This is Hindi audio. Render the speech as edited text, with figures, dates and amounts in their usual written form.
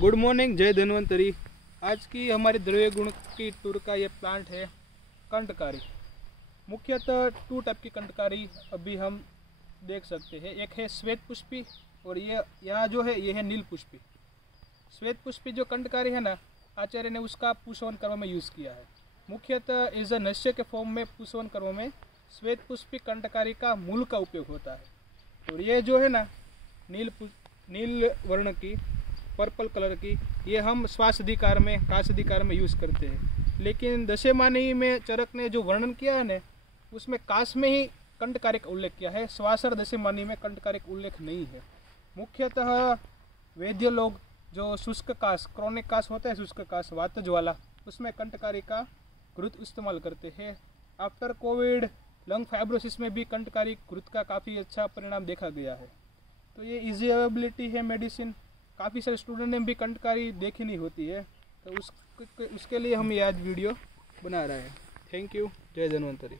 गुड मॉर्निंग, जय धन्वंतरी। आज की हमारी द्रव्य गुण की टूर का ये प्लांट है कंटकारी। मुख्यतः 2 टाइप की कंटकारी अभी हम देख सकते हैं। एक है श्वेत पुष्पी और ये यहाँ जो है ये है नील पुष्पी। श्वेत पुष्पी जो कंटकारी है ना, आचार्य ने उसका पुष्पवन कर्म में यूज़ किया है। मुख्यतः एज अ नश्य के फॉर्म में पुष्पवन कर्म में श्वेत पुष्पी कंटकारी का मूल का उपयोग होता है। और ये जो है ना नील वर्ण की, पर्पल कलर की, ये हम श्वास अधिकार में, काश अधिकार में यूज़ करते हैं। लेकिन दशमानी में चरक ने जो वर्णन किया है ना, उसमें काश में ही कंटकारी का उल्लेख किया है, श्वासर दशमानी में कंटकारी का उल्लेख नहीं है। मुख्यतः वैद्य लोग जो शुष्क काश, क्रोनिक काश होता है, शुष्क काश वातज वाला, उसमें कंटकारी का घृत इस्तेमाल करते हैं। आफ्टर कोविड लंग फाइब्रोसिस में भी कंटकारी घृत का काफ़ी अच्छा परिणाम देखा गया है। तो ये इजी अवेलेबिलिटी है मेडिसिन। काफ़ी सारे स्टूडेंट ने भी कंटकारी देखी नहीं होती है, तो उसके लिए हम ये आज वीडियो बना रहे हैं। थैंक यू, जय धन्वंतरी।